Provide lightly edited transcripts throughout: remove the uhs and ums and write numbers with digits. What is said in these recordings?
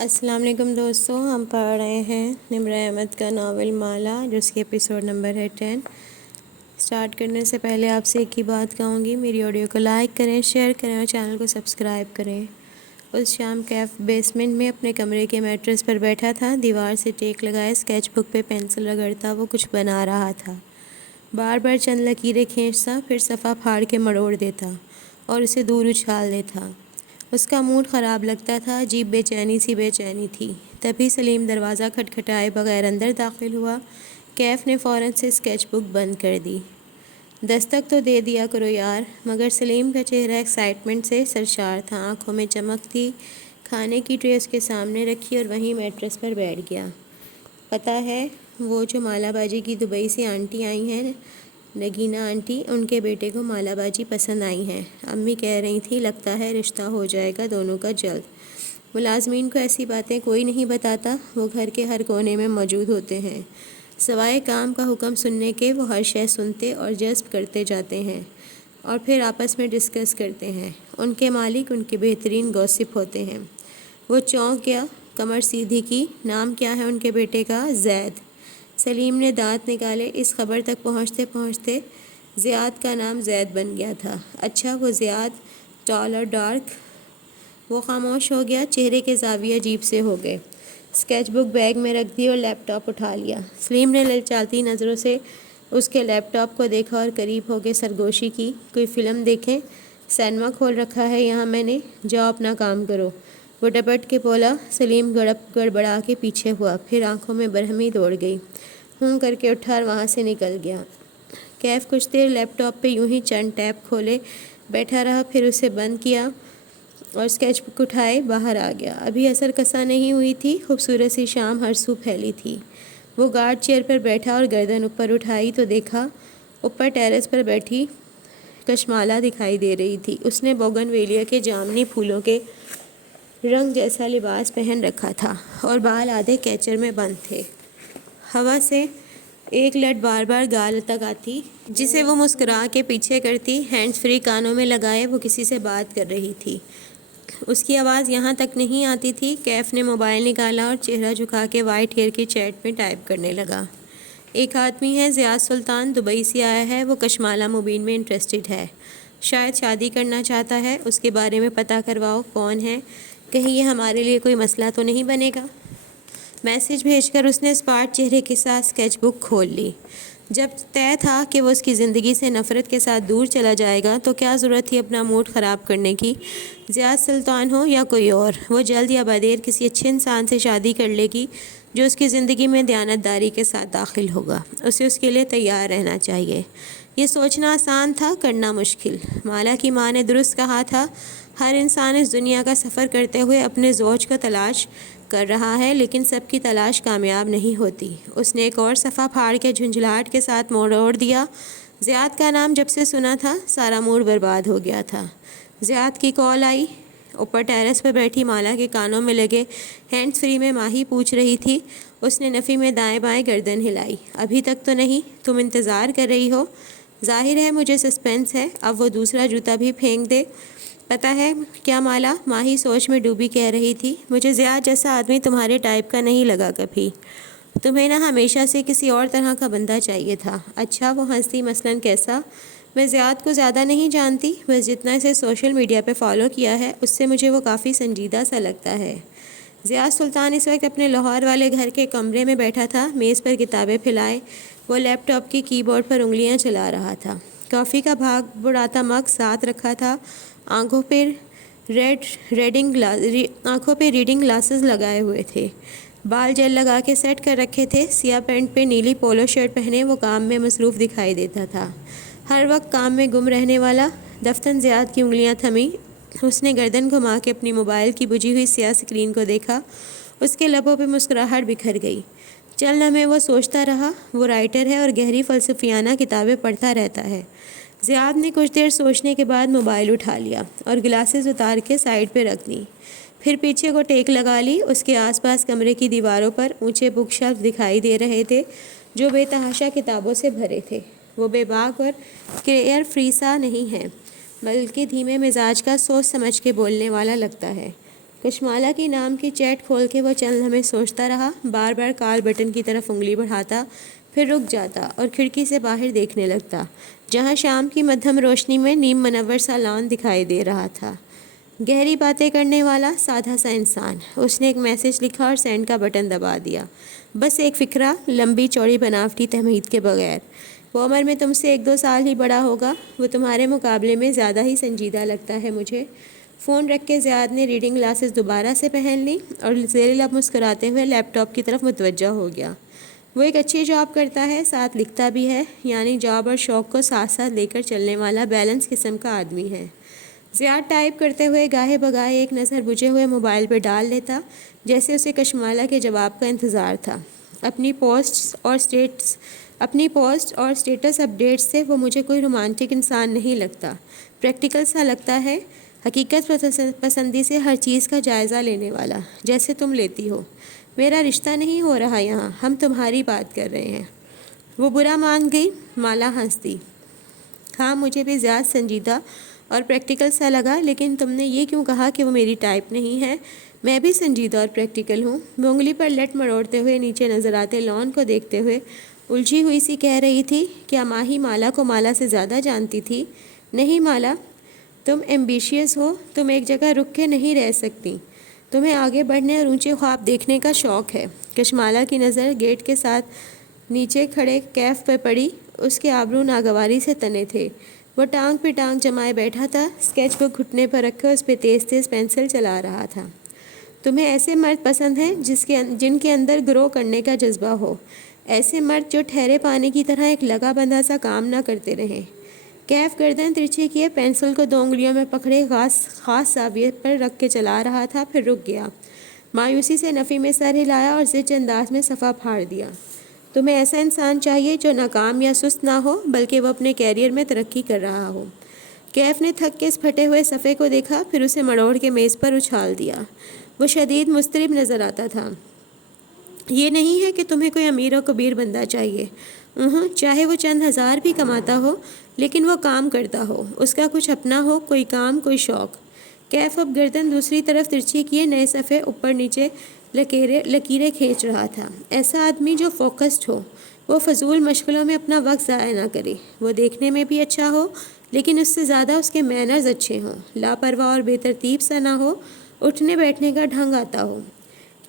السلام علیکم دوستوں، ہم پڑھ رہے ہیں نمرہ احمد کا ناول مالا، جس کے ایپیسوڈ نمبر ہے 10۔ سٹارٹ کرنے سے پہلے آپ سے ایک ہی بات کہوں گی، میری آڈیو کو لائک کریں، شیئر کریں اور چینل کو سبسکرائب کریں۔ اس شام کیف بیسمنٹ میں اپنے کمرے کے میٹرس پر بیٹھا تھا، دیوار سے ٹیک لگائے اسکیچ بک پہ پینسل رگڑتا وہ کچھ بنا رہا تھا۔ بار بار چند لکیریں کھینچتا، پھر صفحہ پھاڑ کے مروڑ دیتا اور اسے دور اچھال دیتا۔ اس کا موڈ خراب لگتا تھا، عجیب بے چینی تھی۔ تبھی سلیم دروازہ کھٹکھٹائے بغیر اندر داخل ہوا۔ کیف نے فوراً سے اسکیچ بک بند کر دی۔ دستک تو دے دیا کرو یار، مگر سلیم کا چہرہ ایکسائٹمنٹ سے سرشار تھا، آنکھوں میں چمک تھی۔ کھانے کی ٹرے اس کے سامنے رکھی اور وہیں میٹرس پر بیٹھ گیا۔ پتہ ہے، وہ جو مالا باجی کی دبئی سے آنٹی آئی ہیں، نگینا آنٹی، ان کے بیٹے کو مالا باجی پسند آئی ہیں۔ امی کہہ رہی تھی لگتا ہے رشتہ ہو جائے گا دونوں کا جلد۔ ملازمین کو ایسی باتیں کوئی نہیں بتاتا، وہ گھر کے ہر کونے میں موجود ہوتے ہیں۔ سوائے کام کا حکم سننے کے وہ ہر شے سنتے اور جذب کرتے جاتے ہیں اور پھر آپس میں ڈسکس کرتے ہیں۔ ان کے مالک ان کے بہترین گوسپ ہوتے ہیں۔ وہ چونک گیا، کمر سیدھی کی۔ نام کیا ہے ان کے بیٹے کا؟ زید۔ سلیم نے دانت نکالے۔ اس خبر تک پہنچتے پہنچتے زیاد کا نام زید بن گیا تھا۔ اچھا، وہ زیاد، ٹال اور ڈارک۔ وہ خاموش ہو گیا، چہرے کے زاویے عجیب سے ہو گئے۔ اسکیچ بک بیگ میں رکھ دی اور لیپ ٹاپ اٹھا لیا۔ سلیم نے للچاتی نظروں سے اس کے لیپ ٹاپ کو دیکھا اور قریب ہو کے سرگوشی کی۔ کوئی فلم دیکھیں؟ سینما کھول رکھا ہے یہاں میں نے، جاؤ اپنا کام کرو، وہ ڈپٹ کے بولا۔ سلیم گڑبڑا کے پیچھے ہوا، پھر آنکھوں میں برہمی دوڑ گئی۔ ہوں کر کے اٹھا اور وہاں سے نکل گیا۔ کیف کچھ دیر لیپ ٹاپ پہ یوں ہی چند ٹیب کھولے بیٹھا رہا، پھر اسے بند کیا اور اسکیچ بک اٹھائے باہر آ گیا۔ ابھی عصر کساں نہیں ہوئی تھی، خوبصورت سی شام ہر سو پھیلی تھی۔ وہ گارڈ چیئر پر بیٹھا اور گردن اوپر اٹھائی تو دیکھا اوپر ٹیرس پر بیٹھی کشمالہ دکھائی دے رہی تھی۔ اس نے بوگن ویلیا کے جامنی پھولوں کے رنگ جیسا لباس پہن رکھا تھا اور بال آدھے کیچر میں بند تھے۔ ہوا سے ایک لٹ بار بار گال تک آتی، جسے وہ مسکرا کے پیچھے کرتی۔ ہینڈز فری کانوں میں لگائے وہ کسی سے بات کر رہی تھی۔ اس کی آواز یہاں تک نہیں آتی تھی۔ کیف نے موبائل نکالا اور چہرہ جھکا کے وائٹ ہیئر کی چیٹ میں ٹائپ کرنے لگا۔ ایک آدمی ہے، زیاد سلطان، دبئی سے آیا ہے، وہ کشمالہ مبین میں انٹرسٹڈ ہے، شاید شادی کرنا چاہتا ہے، اس کے بارے میں پتہ کرواؤ کون ہے، کہیں یہ ہمارے لیے کوئی مسئلہ تو نہیں بنے گا۔ میسج بھیج کر اس نے اسپاٹ چہرے کے ساتھ اسکیچ بک کھول لی۔ جب طے تھا کہ وہ اس کی زندگی سے نفرت کے ساتھ دور چلا جائے گا تو کیا ضرورت تھی اپنا موڈ خراب کرنے کی؟ زیاد سلطان ہو یا کوئی اور، وہ جلد یا بدیر کسی اچھے انسان سے شادی کر لے گی جو اس کی زندگی میں دیانتداری کے ساتھ داخل ہوگا۔ اسے اس کے لیے تیار رہنا چاہیے۔ یہ سوچنا آسان تھا، کرنا مشکل۔ مالا کی ماں نے درست کہا تھا، ہر انسان اس دنیا کا سفر کرتے ہوئے اپنے زوج کو تلاش کر رہا ہے، لیکن سب کی تلاش کامیاب نہیں ہوتی۔ اس نے ایک اور صفحہ پھاڑ کے جھنجھلاہٹ کے ساتھ موڑ دیا۔ زیاد کا نام جب سے سنا تھا سارا موڈ برباد ہو گیا تھا۔ زیاد کی کال آئی۔ اوپر ٹیرس پر بیٹھی مالا کے کانوں میں لگے ہینڈز فری میں ماہی پوچھ رہی تھی۔ اس نے نفی میں دائیں بائیں گردن ہلائی۔ ابھی تک تو نہیں؟ تم انتظار کر رہی ہو؟ ظاہر ہے مجھے سسپینس ہے، اب وہ دوسرا جوتا بھی پھینک دے۔ پتہ ہے کیا مالا، ماہی سوچ میں ڈوبی کہہ رہی تھی، مجھے زیاد جیسا آدمی تمہارے ٹائپ کا نہیں لگا کبھی۔ تمہیں نہ ہمیشہ سے کسی اور طرح کا بندہ چاہیے تھا۔ اچھا، وہ ہنسی، مثلاً کیسا؟ میں زیاد کو زیادہ نہیں جانتی، بس جتنا اسے سوشل میڈیا پہ فالو کیا ہے اس سے مجھے وہ کافی سنجیدہ سا لگتا ہے۔ زیاد سلطان اس وقت اپنے لاہور والے گھر کے کمرے میں بیٹھا تھا، میز پر کتابیں پھیلائے وہ لیپ ٹاپ کی کی بورڈ پر انگلیاں چلا رہا تھا۔ کافی کا بھاگ بڑھاتا مگ ساتھ رکھا تھا، آنکھوں پہ ریڈنگ گلاسز لگائے ہوئے تھے، بال جیل لگا کے سیٹ کر رکھے تھے۔ سیاہ پینٹ پہ نیلی پولو شرٹ پہنے وہ کام میں مصروف دکھائی دیتا تھا، ہر وقت کام میں گم رہنے والا۔ دفتن زیاد کی انگلیاں تھمیں، اس نے گردن گھما کے اپنی موبائل کی بجھی ہوئی سیاہ اسکرین کو دیکھا۔ اس کے لبوں پہ مسکراہٹ بکھر گئی۔ چند لمحے وہ سوچتا رہا، وہ رائٹر ہے اور گہری فلسفیانہ کتابیں پڑھتا رہتا ہے۔ زیاد نے کچھ دیر سوچنے کے بعد موبائل اٹھا لیا اور گلاسز اتار کے سائڈ پہ رکھ دی، پھر پیچھے کو ٹیک لگا لی۔ اس کے آس پاس کمرے کی دیواروں پر اونچے بک شیلف دکھائی دے رہے تھے جو بے تحاشا کتابوں سے بھرے تھے۔ وہ بے باک اور کیئر فری سا نہیں ہے، بلکہ دھیمے مزاج کا، سوچ سمجھ کے بولنے والا لگتا ہے۔ کشمالہ کی نام کی چیٹ کھول کے وہ چند لمحے سوچتا رہا، بار بار کال بٹن کی طرف انگلی بڑھاتا، پھر رک جاتا اور کھڑکی سے باہر دیکھنے لگتا، جہاں شام کی مدھم روشنی میں نیم منور سا لان دکھائی دے رہا تھا۔ گہری باتیں کرنے والا سادہ سا انسان۔ اس نے ایک میسج لکھا اور سینڈ کا بٹن دبا دیا۔ بس ایک فقرہ، لمبی چوڑی بناوٹی تمہید کے بغیر۔ وہ عمر میں تم سے 1-2 سال ہی بڑا ہوگا، وہ تمہارے مقابلے میں زیادہ ہی سنجیدہ لگتا ہے مجھے۔ فون رکھ کے زیاد نے ریڈنگ گلاسز دوبارہ سے پہن لی اور زیر لب مسکراتے ہوئے لیپ ٹاپ کی طرف متوجہ ہو گیا۔ وہ ایک اچھی جاب کرتا ہے، ساتھ لکھتا بھی ہے، یعنی جاب اور شوق کو ساتھ ساتھ لے کر چلنے والا بیلنس قسم کا آدمی ہے۔ زیاد ٹائپ کرتے ہوئے گاہے بگاہے ایک نظر بجھے ہوئے موبائل پہ ڈال لیتا، جیسے اسے کشمالہ کے جواب کا انتظار تھا۔ اپنی پوسٹ اور سٹیٹس اپ ڈیٹ سے وہ مجھے کوئی رومانٹک انسان نہیں لگتا، پریکٹیکل سا لگتا ہے، حقیقت پسندی سے ہر چیز کا جائزہ لینے والا، جیسے تم لیتی ہو۔ میرا رشتہ نہیں ہو رہا یہاں، ہم تمہاری بات کر رہے ہیں۔ وہ برا مان گئی۔ مالا ہنس دی۔ ہاں، مجھے بھی زیادہ سنجیدہ اور پریکٹیکل سا لگا، لیکن تم نے یہ کیوں کہا کہ وہ میری ٹائپ نہیں ہے؟ میں بھی سنجیدہ اور پریکٹیکل ہوں۔ وہ انگلی پر لٹ مروڑتے ہوئے نیچے نظر آتے لان کو دیکھتے ہوئے الجھی ہوئی سی کہہ رہی تھی، کیا ماہی مالا کو مالا سے زیادہ جانتی تھی؟ نہیں مالا، تم ایمبیشیس ہو، تم ایک جگہ رک کے نہیں رہ سکتی، تمہیں آگے بڑھنے اور اونچے خواب دیکھنے کا شوق ہے۔ کشمالہ کی نظر گیٹ کے ساتھ نیچے کھڑے کیف پہ پڑی۔ اس کے آبرو ناگواری سے تنے تھے۔ وہ ٹانگ پہ ٹانگ جمائے بیٹھا تھا، اسکیچ بک گھٹنے پر رکھے اس پہ تیز تیز پینسل چلا رہا تھا۔ تمہیں ایسے مرد پسند ہیں جن کے اندر گرو کرنے کا جذبہ ہو، ایسے مرد جو ٹھہرے پانی کی طرح ایک لگا بندھا سا کام نہ کرتے رہیں۔ کیف گردن ترچھی کیے پینسل کو 2 انگلیوں میں پکڑے خاص زاویے پر رکھ کے چلا رہا تھا، پھر رک گیا۔ مایوسی سے نفی میں سر ہلایا اور زج انداز میں صفحہ پھاڑ دیا۔ تمہیں ایسا انسان چاہیے جو ناکام یا سست نہ ہو، بلکہ وہ اپنے کیریئر میں ترقی کر رہا ہو۔ کیف نے تھک کے اس پھٹے ہوئے صفحے کو دیکھا، پھر اسے مڑوڑ کے میز پر اچھال دیا۔ وہ شدید مضطرب نظر آتا تھا۔ یہ نہیں ہے کہ تمہیں کوئی امیر و کبیر بندہ چاہیے، چاہے وہ چند ہزار بھی کماتا ہو، لیکن وہ کام کرتا ہو، اس کا کچھ اپنا ہو، کوئی کام، کوئی شوق۔ کیف اب گردن دوسری طرف ترچھی کیے نئے صفحے اوپر نیچے لکیریں کھینچ رہا تھا۔ ایسا آدمی جو فوکسڈ ہو، وہ فضول مشغلوں میں اپنا وقت ضائع نہ کرے، وہ دیکھنے میں بھی اچھا ہو لیکن اس سے زیادہ اس کے مینرز اچھے ہوں، لاپرواہ اور بے ترتیب سا نہ ہو، اٹھنے بیٹھنے کا ڈھنگ آتا ہو۔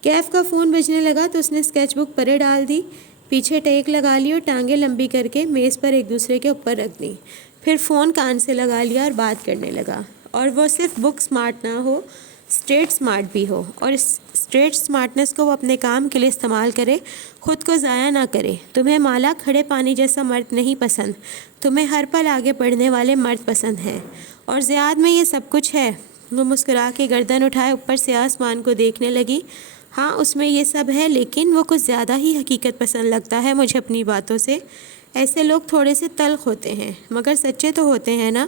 کیف کا فون بجنے لگا تو اس نے اسکیچ بک پرے ڈال دی، پیچھے ٹیک لگا لی اور ٹانگیں لمبی کر کے میز پر ایک دوسرے کے اوپر رکھ دیں، پھر فون کان سے لگا لیا اور بات کرنے لگا۔ اور وہ صرف بک سمارٹ نہ ہو، اسٹریٹ سمارٹ بھی ہو، اور اس اسٹریٹ سمارٹنس کو وہ اپنے کام کے لیے استعمال کرے، خود کو ضائع نہ کرے۔ تمہیں مالا کھڑے پانی جیسا مرد نہیں پسند، تمہیں ہر پل آگے بڑھنے والے مرد پسند ہیں، اور زیاد میں یہ سب کچھ ہے۔ وہ مسکرا کے گردن اٹھائے اوپر سے آسمان کو دیکھنے لگی۔ ہاں، اس میں یہ سب ہے، لیکن وہ کچھ زیادہ ہی حقیقت پسند لگتا ہے مجھے اپنی باتوں سے۔ ایسے لوگ تھوڑے سے تلخ ہوتے ہیں، مگر سچے تو ہوتے ہیں نا،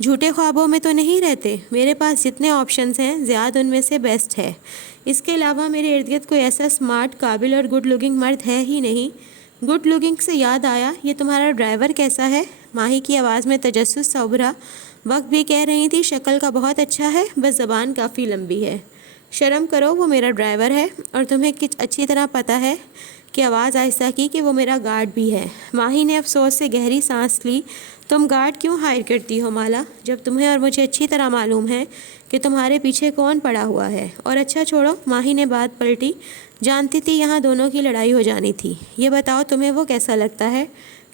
جھوٹے خوابوں میں تو نہیں رہتے۔ میرے پاس جتنے آپشنز ہیں، زیاد ان میں سے بیسٹ ہے۔ اس کے علاوہ میرے ارد گرد کوئی ایسا سمارٹ، قابل اور گڈ لکنگ مرد ہے ہی نہیں۔ گڈ لکنگ سے یاد آیا، یہ تمہارا ڈرائیور کیسا ہے؟ ماہی کی آواز میں تجسس سا ابھرا۔ وقت بھی کہہ رہی تھی، شکل کا بہت اچھا ہے، بس زبان کافی لمبی ہے۔ شرم کرو، وہ میرا ڈرائیور ہے، اور تمہیں کچھ اچھی طرح پتہ ہے کہ آواز آہستہ کی کہ وہ میرا گارڈ بھی ہے۔ ماہی نے افسوس سے گہری سانس لی۔ تم گارڈ کیوں ہائر کرتی ہو مالا، جب تمہیں اور مجھے اچھی طرح معلوم ہے کہ تمہارے پیچھے کون پڑا ہوا ہے؟ اور اچھا چھوڑو، ماہی نے بات پلٹی، جانتی تھی یہاں دونوں کی لڑائی ہو جانی تھی۔ یہ بتاؤ تمہیں وہ کیسا لگتا ہے؟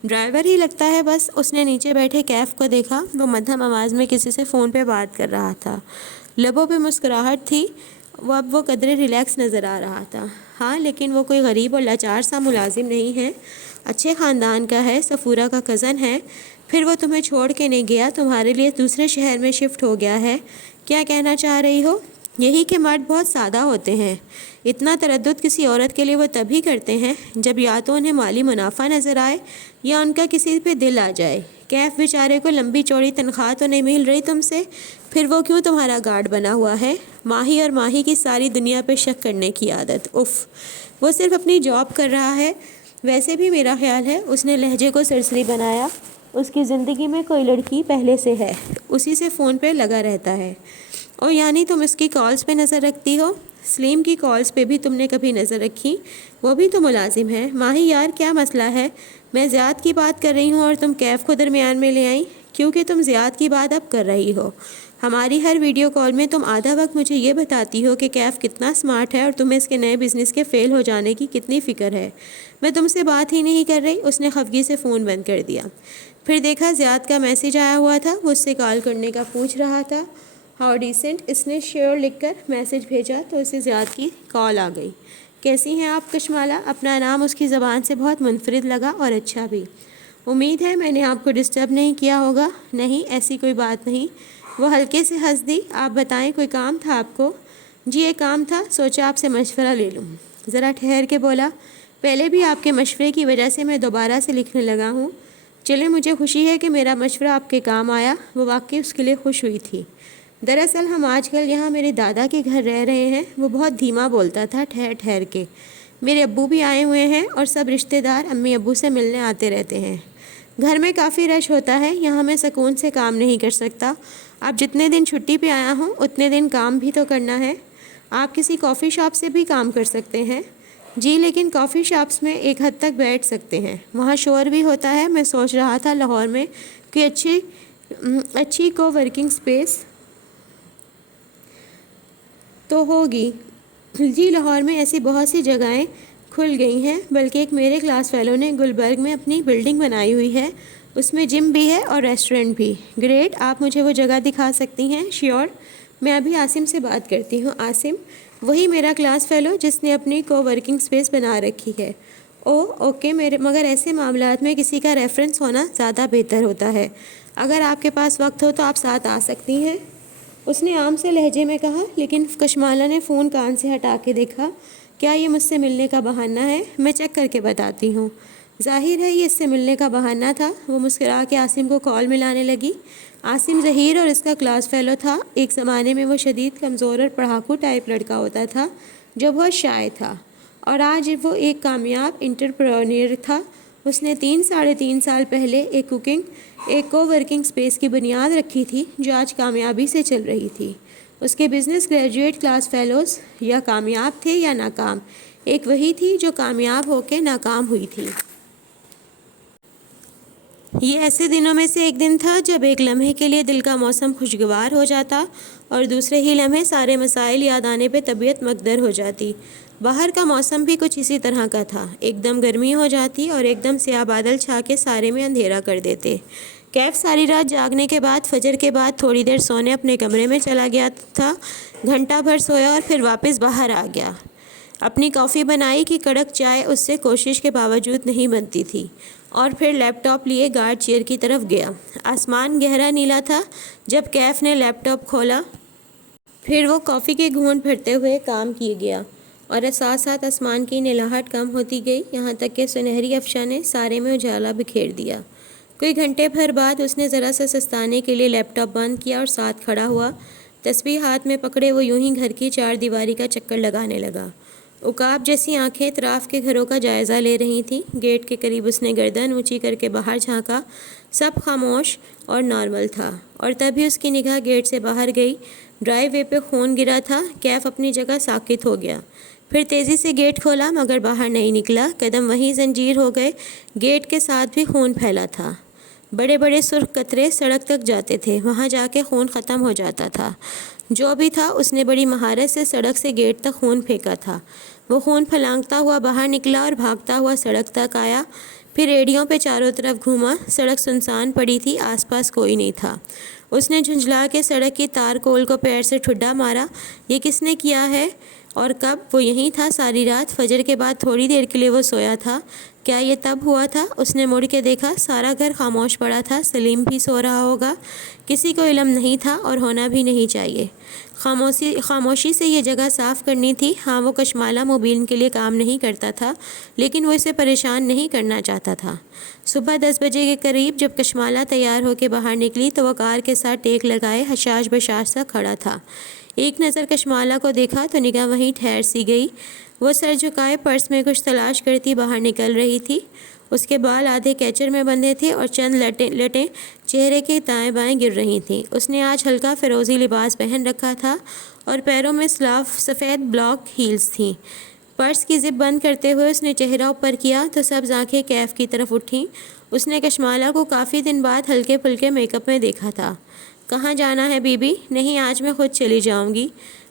ڈرائیور ہی لگتا ہے بس۔ اس نے نیچے بیٹھے کیف کو دیکھا، وہ مدھم آواز میں کسی سے فون پہ بات کر رہا تھا، لبوں پہ مسکراہٹ تھی، اب وہ قدرے ریلیکس نظر آ رہا تھا۔ ہاں، لیکن وہ کوئی غریب اور لاچار سا ملازم نہیں ہے، اچھے خاندان کا ہے، صفورہ کا کزن ہے، پھر وہ تمہیں چھوڑ کے نہیں گیا، تمہارے لیے دوسرے شہر میں شفٹ ہو گیا ہے۔ کیا کہنا چاہ رہی ہو؟ یہی کہ مرد بہت سادہ ہوتے ہیں۔ اتنا تردد کسی عورت کے لیے وہ تبھی کرتے ہیں جب یا تو انہیں مالی منافع نظر آئے یا ان کا کسی پہ دل آ جائے۔ کیف بیچارے کو لمبی چوڑی تنخواہ تو نہیں مل رہی تم سے، پھر وہ کیوں تمہارا گارڈ بنا ہوا ہے؟ ماہی اور ماہی کی ساری دنیا پہ شک کرنے کی عادت، اف، وہ صرف اپنی جاب کر رہا ہے۔ ویسے بھی میرا خیال ہے، اس نے لہجے کو سرسری بنایا، اس کی زندگی میں کوئی لڑکی پہلے سے ہے، اسی سے فون پہ لگا رہتا ہے، اور یعنی تم اس کی کالز پہ نظر رکھتی ہو؟ سلیم کی کالز پہ بھی تم نے کبھی نظر رکھی؟ وہ بھی تو ملازم ہے۔ ماہی یار کیا مسئلہ ہے؟ میں زیاد کی بات کر رہی ہوں اور تم کیف کو درمیان میں لے آئیں؟ کیونکہ تم زیاد کی بات اب کر رہی ہو۔ ہماری ہر ویڈیو کال میں تم آدھا وقت مجھے یہ بتاتی ہو کہ کیف کتنا سمارٹ ہے اور تمہیں اس کے نئے بزنس کے فیل ہو جانے کی کتنی فکر ہے۔ میں تم سے بات ہی نہیں کر رہی۔ اس نے خفگی سے فون بند کر دیا۔ پھر دیکھا زیاد کا میسج آیا ہوا تھا، وہ اس سے کال کرنے کا پوچھ رہا تھا۔ ہاؤ ڈیسنٹ، اس نے شیور لکھ کر میسج بھیجا تو اسے زیاد کی کال آ گئی۔ کیسی ہیں آپ کشمالہ؟ اپنا نام اس کی زبان سے بہت منفرد لگا اور اچھا بھی۔ امید ہے میں نے آپ کو ڈسٹرب نہیں کیا ہوگا۔ نہیں، ایسی کوئی بات نہیں۔ وہ ہلکے سے ہنس دی۔ آپ بتائیں، کوئی کام تھا آپ کو؟ جی ایک کام تھا، سوچا آپ سے مشورہ لے لوں۔ ذرا ٹھہر کے بولا، پہلے بھی آپ کے مشورے کی وجہ سے میں دوبارہ سے لکھنے لگا ہوں۔ چلے، مجھے خوشی ہے کہ میرا مشورہ آپ کے کام آیا۔ وہ واقعی اس کے لیے خوش ہوئی تھی۔ دراصل ہم آج کل یہاں میرے دادا کے گھر رہ رہے ہیں۔ وہ بہت دھیما بولتا تھا، ٹھہر ٹھہر کے۔ میرے ابو بھی آئے ہوئے ہیں اور سب رشتہ دار امی ابو سے ملنے آتے رہتے ہیں۔ گھر میں کافی رش ہوتا ہے، یہاں میں سکون سے کام نہیں کر سکتا۔ اب جتنے دن چھٹی پہ آیا ہوں اتنے دن کام بھی تو کرنا ہے۔ آپ کسی کافی شاپ سے بھی کام کر سکتے ہیں۔ جی لیکن کافی شاپس میں ایک حد تک بیٹھ سکتے ہیں، وہاں شور بھی ہوتا ہے۔ میں سوچ رہا تھا لاہور میں کوئی اچھی کو ورکنگ سپیس تو ہوگی۔ جی لاہور میں ایسی بہت سی جگہیں کھل گئی ہیں، بلکہ ایک میرے کلاس فیلو نے گلبرگ میں اپنی بلڈنگ بنائی ہوئی ہے، اس میں جم بھی ہے اور ریسٹورنٹ بھی۔ گریٹ، آپ مجھے وہ جگہ دکھا سکتی ہیں؟ شیور، میں ابھی عاصم سے بات کرتی ہوں۔ عاصم؟ وہی میرا کلاس فیلو جس نے اپنی کو ورکنگ سپیس بنا رکھی ہے۔ اوکے، مگر ایسے معاملات میں کسی کا ریفرنس ہونا زیادہ بہتر ہوتا ہے۔ اگر آپ کے پاس وقت ہو تو آپ ساتھ آ سکتی ہیں، اس نے عام سے لہجے میں کہا۔ لیکن کشمالہ نے فون کان سے ہٹا کے دیکھا۔ کیا یہ مجھ سے ملنے کا بہانہ ہے؟ میں چیک کر کے بتاتی ہوں۔ ظاہر ہے یہ اس سے ملنے کا بہانہ تھا۔ وہ مسکرا کے عاصم کو کال ملانے لگی۔ عاصم ظہیر اور اس کا کلاس فیلو تھا۔ ایک زمانے میں وہ شدید کمزور اور پڑھاکو ٹائپ لڑکا ہوتا تھا جو بہت شائع تھا، اور آج وہ ایک کامیاب انٹرپرینور تھا۔ اس نے 3 سال پہلے ایک کو ورکنگ سپیس کی بنیاد رکھی تھی جو آج کامیابی سے چل رہی تھی۔ اس کے بزنس گریجویٹ کلاس فیلوز یا کامیاب تھے یا ناکام، ایک وہی تھی جو کامیاب ہو کے ناکام ہوئی تھی۔ یہ ایسے دنوں میں سے ایک دن تھا جب ایک لمحے کے لیے دل کا موسم خوشگوار ہو جاتا اور دوسرے ہی لمحے سارے مسائل یاد آنے پہ طبیعت مکدر ہو جاتی۔ باہر کا موسم بھی کچھ اسی طرح کا تھا، ایک دم گرمی ہو جاتی اور ایک دم سیاہ بادل چھا کے سارے میں اندھیرا کر دیتے۔ کیف ساری رات جاگنے کے بعد فجر کے بعد تھوڑی دیر سونے اپنے کمرے میں چلا گیا تھا، گھنٹہ بھر سویا اور پھر واپس باہر آ گیا۔ اپنی کافی بنائی کہ کڑک چائے اس سے کوشش کے باوجود نہیں بنتی تھی، اور پھر لیپ ٹاپ لیے گارڈ چیئر کی طرف گیا۔ آسمان گہرا نیلا تھا جب کیف نے لیپ ٹاپ کھولا، پھر وہ کافی کے گھونٹ بھرتے ہوئے کام کیے گیا، اور ساتھ ساتھ آسمان کی نیلاہٹ کم ہوتی گئی، یہاں تک کہ سنہری افشاں نے سارے میں اجالا بکھیر دیا۔ کوئی گھنٹے بھر بعد اس نے ذرا سا سستانے کے لیے لیپ ٹاپ بند کیا اور ساتھ کھڑا ہوا۔ تسبیح ہاتھ میں پکڑے وہ یوں ہی گھر کی 4 دیواری کا چکر لگانے لگا۔ عقاب جیسی آنکھیں اطراف کے گھروں کا جائزہ لے رہی تھیں۔ گیٹ کے قریب اس نے گردن اونچی کر کے باہر جھانکا، سب خاموش اور نارمل تھا، اور تبھی اس کی نگاہ گیٹ سے باہر گئی۔ ڈرائیو وے پہ خون گرا تھا۔ کیف اپنی جگہ ساکت ہو گیا، پھر تیزی سے گیٹ کھولا مگر باہر نہیں نکلا۔ قدم وہیں زنجیر ہو گئے، گیٹ کے ساتھ بھی خون پھیلا تھا۔ بڑے بڑے سرخ قطرے سڑک تک جاتے تھے، وہاں جا کے خون ختم ہو جاتا تھا۔ جو بھی تھا اس نے بڑی مہارت سے سڑک سے گیٹ تک خون پھینکا تھا۔ وہ خون پھلانگتا ہوا باہر نکلا اور بھاگتا ہوا سڑک تک آیا، پھر ریڑیوں پہ چاروں طرف گھوما۔ سڑک سنسان پڑی تھی، آس پاس کوئی نہیں تھا۔ اس نے جھنجھلا کے سڑک کی تار کول کو پیر سے ٹھڈا مارا۔ یہ کس نے کیا ہے اور کب؟ وہ یہیں تھا ساری رات۔ فجر کے بعد تھوڑی دیر کے لیے وہ سویا تھا۔ کیا یہ تب ہوا تھا؟ اس نے مڑ کے دیکھا، سارا گھر خاموش پڑا تھا۔ سلیم بھی سو رہا ہوگا، کسی کو علم نہیں تھا اور ہونا بھی نہیں چاہیے۔ خاموشی سے یہ جگہ صاف کرنی تھی۔ ہاں، وہ کشمالہ مبین کے لیے کام نہیں کرتا تھا، لیکن وہ اسے پریشان نہیں کرنا چاہتا تھا۔ صبح 10 بجے کے قریب جب کشمالہ تیار ہو کے باہر نکلی تو وہ کار کے ساتھ ٹیک لگائے حشاش بشاش سا کھڑا تھا۔ ایک نظر کشمالہ کو دیکھا تو نگاہ وہیں ٹھہر سی گئی۔ وہ سر جھکائے پرس میں کچھ تلاش کرتی باہر نکل رہی تھی۔ اس کے بال آدھے کیچر میں بندھے تھے اور چند لٹیں چہرے کے دائیں بائیں گر رہی تھیں۔ اس نے آج ہلکا فیروزی لباس پہن رکھا تھا اور پیروں میں سفید بلاک ہیلز تھیں۔ پرس کی زپ بند کرتے ہوئے اس نے چہرہ اوپر کیا تو سبز آنکھیں کیف کی طرف اٹھیں۔ اس نے کشمالہ کو کافی دن بعد ہلکے پھلکے میک اپ میں دیکھا تھا۔ کہاں جانا ہے بی بی؟ نہیں، آج میں خود چلی جاؤں گی۔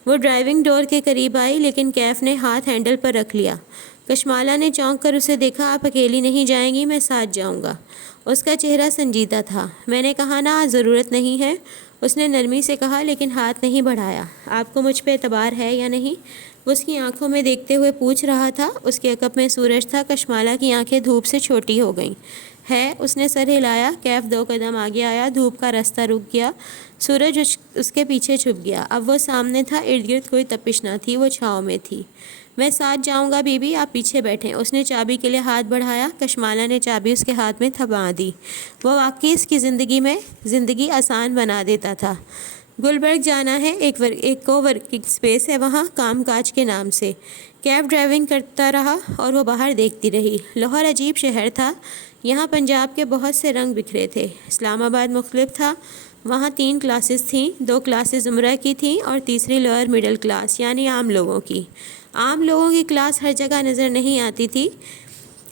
وہ ڈرائیونگ ڈور کے قریب آئی لیکن کیف نے ہاتھ ہینڈل پر رکھ لیا۔ کشمالہ نے چونک کر اسے دیکھا۔ آپ اکیلی نہیں جائیں گی، میں ساتھ جاؤں گا۔ اس کا چہرہ سنجیدہ تھا۔ میں نے کہا نا آج ضرورت نہیں ہے، اس نے نرمی سے کہا لیکن ہاتھ نہیں بڑھایا۔ آپ کو مجھ پہ اعتبار ہے یا نہیں؟ وہ اس کی آنکھوں میں دیکھتے ہوئے پوچھ رہا تھا۔ اس کے عقب میں سورج تھا۔ کشمالہ کی آنکھیں دھوپ سے چھوٹی ہو گئیں۔ ہے، اس نے سر ہلایا۔ کیف 2 قدم آگے آیا۔ دھوپ کا راستہ رک گیا۔ سورج اس کے پیچھے چھپ گیا۔ اب وہ سامنے تھا، ارد گرد کوئی تپش نہ تھی، وہ چھاؤں میں تھی۔ میں ساتھ جاؤں گا بی بی، آپ پیچھے بیٹھیں۔ اس نے چابی کے لیے ہاتھ بڑھایا۔ کشمالہ نے چابی اس کے ہاتھ میں تھما دی۔ وہ واقعی اس کی زندگی آسان بنا دیتا تھا۔ گلبرگ جانا ہے، ایک کو ورکنگ سپیس ہے وہاں، کام کاج کے نام سے۔ کیب ڈرائیونگ کرتا رہا اور وہ باہر دیکھتی رہی۔ لاہور عجیب شہر تھا۔ یہاں پنجاب کے بہت سے رنگ بکھرے تھے۔ اسلام آباد مختلف تھا۔ وہاں 3 کلاسز تھیں، 2 کلاسز عمرہ کی تھیں اور تیسری لوئر مڈل کلاس یعنی عام لوگوں کی۔ عام لوگوں کی کلاس ہر جگہ نظر نہیں آتی تھی،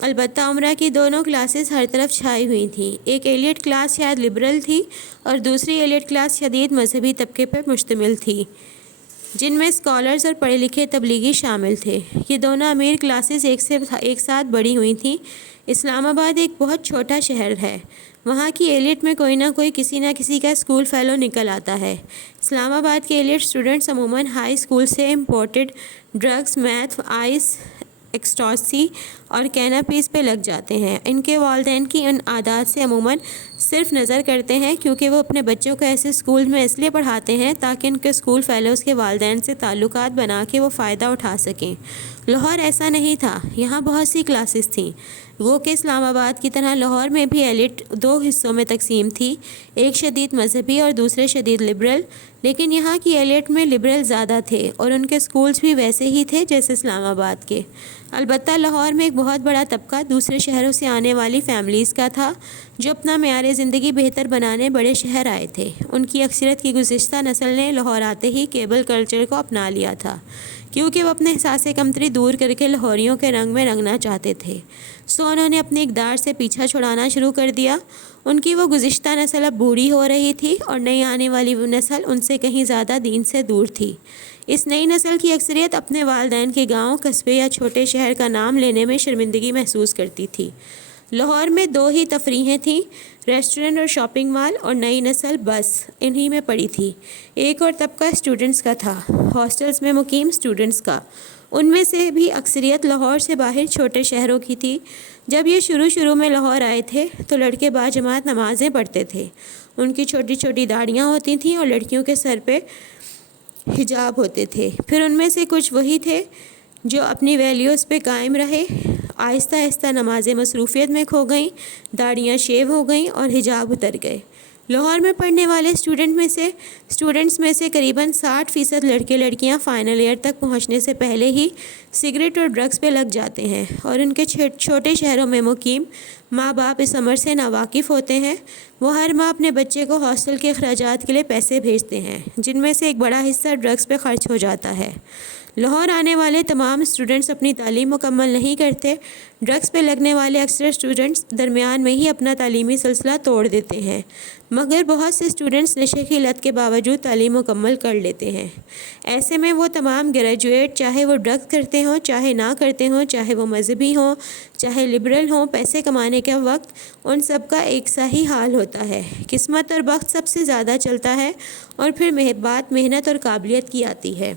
البتہ عمرہ کی دونوں کلاسز ہر طرف چھائی ہوئی تھیں۔ ایک ایلیٹ کلاس شاید لبرل تھی اور دوسری ایلیٹ کلاس شدید مذہبی طبقے پر مشتمل تھی، جن میں اسکالرز اور پڑھے لکھے تبلیغی شامل تھے۔ یہ دونوں امیر کلاسز ایک ساتھ بڑھی ہوئی تھیں۔ اسلام آباد ایک بہت چھوٹا شہر ہے۔ وہاں کی ایلیٹ میں کوئی نہ کسی کا اسکول فیلو نکل آتا ہے۔ اسلام آباد کے ایلیٹ اسٹوڈنٹس عموماً ہائی اسکول سے امپورٹڈ ڈرگز، میتھ، آئس، ایکسٹاسی اور کینابیس پہ لگ جاتے ہیں۔ ان کے والدین کی ان عادات سے عموماً صرف نظر کرتے ہیں کیونکہ وہ اپنے بچوں کو ایسے اسکول میں اس لیے پڑھاتے ہیں تاکہ ان کے اسکول فیلوز کے والدین سے تعلقات بنا کے وہ فائدہ اٹھا سکیں۔ لاہور ایسا نہیں تھا۔ یہاں بہت سی کلاسز تھیں۔ وہ کہ اسلام آباد کی طرح لاہور میں بھی ایلیٹ 2 حصوں میں تقسیم تھی، ایک شدید مذہبی اور دوسرے شدید لبرل، لیکن یہاں کی ایلیٹ میں لبرل زیادہ تھے اور ان کے اسکولز بھی ویسے ہی تھے جیسے اسلام آباد کے۔ البتہ لاہور میں ایک بہت بڑا طبقہ دوسرے شہروں سے آنے والی فیملیز کا تھا جو اپنا معیار زندگی بہتر بنانے بڑے شہر آئے تھے۔ ان کی اکثریت کی گزشتہ نسل نے لاہور آتے ہی کیبل کلچر کو اپنا لیا تھا کیونکہ وہ اپنے احساس کمتری دور کر کے لاہوریوں کے رنگ میں رنگنا چاہتے تھے، سو انہوں نے اپنے اقدار سے پیچھا چھڑانا شروع کر دیا۔ ان کی وہ گزشتہ نسل اب بوڑھی ہو رہی تھی اور نئی آنے والی وہ نسل ان سے کہیں زیادہ دین سے دور تھی۔ اس نئی نسل کی اکثریت اپنے والدین کے گاؤں، قصبے یا چھوٹے شہر کا نام لینے میں شرمندگی محسوس کرتی تھی۔ لاہور میں 2 ہی تفریحیں تھیں، ریسٹورنٹ اور شاپنگ مال، اور نئی نسل بس انہی میں پڑی تھی۔ ایک اور طبقہ اسٹوڈنٹس کا تھا، ہاسٹلز میں مقیم اسٹوڈنٹس کا۔ ان میں سے بھی اکثریت لاہور سے باہر چھوٹے شہروں کی تھی۔ جب یہ شروع میں لاہور آئے تھے تو لڑکے باجماعت نمازیں پڑھتے تھے۔ ان کی چھوٹی چھوٹی داڑھیاں ہوتی تھیں اور لڑکیوں کے سر پہ حجاب ہوتے تھے۔ پھر ان میں سے کچھ وہی تھے جو اپنی ویلیوز پہ قائم رہے۔ آہستہ آہستہ نمازیں مصروفیت میں کھو گئیں، داڑھیاں شیو ہو گئیں اور حجاب اتر گئے۔ لاہور میں پڑھنے والے اسٹوڈنٹس میں سے قریباً 60% لڑکے لڑکیاں فائنل ایئر تک پہنچنے سے پہلے ہی سگریٹ اور ڈرگز پہ لگ جاتے ہیں، اور ان کے چھوٹے شہروں میں مقیم ماں باپ اس امر سے ناواقف ہوتے ہیں۔ وہ ہر ماہ اپنے بچے کو ہاسٹل کے اخراجات کے لیے پیسے بھیجتے ہیں، جن میں سے ایک بڑا حصہ ڈرگز پہ خرچ ہو جاتا ہے۔ لاہور آنے والے تمام اسٹوڈنٹس اپنی تعلیم مکمل نہیں کرتے۔ ڈرگز پہ لگنے والے اکثر اسٹوڈنٹس درمیان میں ہی اپنا تعلیمی سلسلہ توڑ دیتے ہیں، مگر بہت سے اسٹوڈنٹس نشے کی لت کے باوجود تعلیم مکمل کر لیتے ہیں۔ ایسے میں وہ تمام گریجویٹ، چاہے وہ ڈرگز کرتے ہوں چاہے نہ کرتے ہوں، چاہے وہ مذہبی ہوں چاہے لبرل ہوں، پیسے کمانے کا وقت ان سب کا ایک سا ہی حال ہوتا ہے۔ قسمت اور بخت سب سے زیادہ چلتا ہے اور پھر بات محنت اور قابلیت کی آتی ہے۔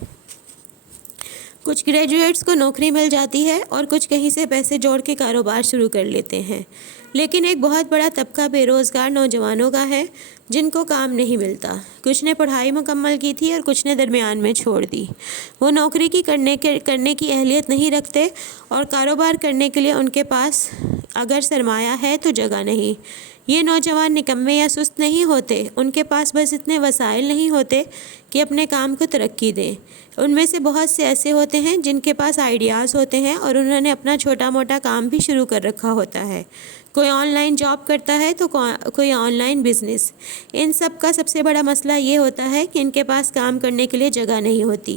کچھ گریجویٹس کو نوکری مل جاتی ہے اور کچھ کہیں سے پیسے جوڑ کے کاروبار شروع کر لیتے ہیں، لیکن ایک بہت بڑا طبقہ بے روزگار نوجوانوں کا ہے جن کو کام نہیں ملتا۔ کچھ نے پڑھائی مکمل کی تھی اور کچھ نے درمیان میں چھوڑ دی۔ وہ نوکری کرنے کی اہلیت نہیں رکھتے اور کاروبار کرنے کے لیے ان کے پاس اگر سرمایہ ہے تو جگہ نہیں۔ یہ نوجوان نکمے یا سست نہیں ہوتے، ان کے پاس بس اتنے وسائل نہیں ہوتے کہ اپنے کام کو ترقی دیں۔ ان میں سے بہت سے ایسے ہوتے ہیں جن کے پاس آئیڈیاز ہوتے ہیں اور انہوں نے اپنا چھوٹا موٹا کام بھی شروع کر رکھا ہوتا ہے۔ کوئی آن لائن جاب کرتا ہے تو کوئی آن لائن بزنس۔ ان سب کا سب سے بڑا مسئلہ یہ ہوتا ہے کہ ان کے پاس کام کرنے کے لیے جگہ نہیں ہوتی،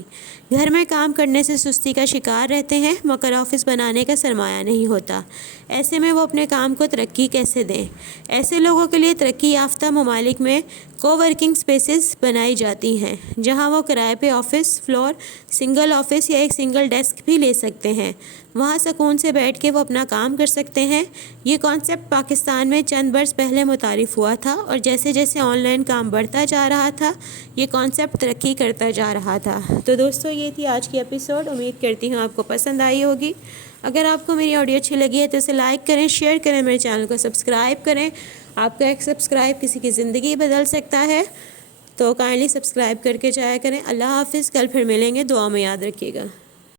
گھر میں کام کرنے سے سستی کا شکار رہتے ہیں، مگر آفس بنانے کا سرمایہ نہیں ہوتا۔ ایسے میں وہ اپنے کام کو ترقی کیسے دیں؟ ایسے لوگوں کے لیے ترقی یافتہ ممالک میں کو ورکنگ سپیسز بنائی جاتی ہیں، جہاں وہ کرائے پہ آفس فلور، سنگل آفس یا ایک سنگل ڈیسک بھی لے سکتے ہیں۔ وہاں سکون سے بیٹھ کے وہ اپنا کام کر سکتے ہیں۔ یہ کانسیپٹ پاکستان میں چند برس پہلے متعارف ہوا تھا، اور جیسے جیسے آن لائن کام بڑھتا جا رہا تھا یہ کانسیپٹ ترقی کرتا جا رہا تھا۔ تو دوستو، یہ تھی آج کی ایپیسوڈ۔ امید کرتی ہوں آپ کو پسند آئی ہوگی۔ اگر آپ کو میری آڈیو اچھی لگی ہے تو اسے لائک کریں، شیئر کریں، میرے چینل کو سبسکرائب کریں۔ آپ کا ایک سبسکرائب کسی کی زندگی بدل سکتا ہے، تو کائنڈلی سبسکرائب کر کے جایا کریں۔ اللہ حافظ، کل پھر ملیں گے، دعا میں یاد رکھیے گا۔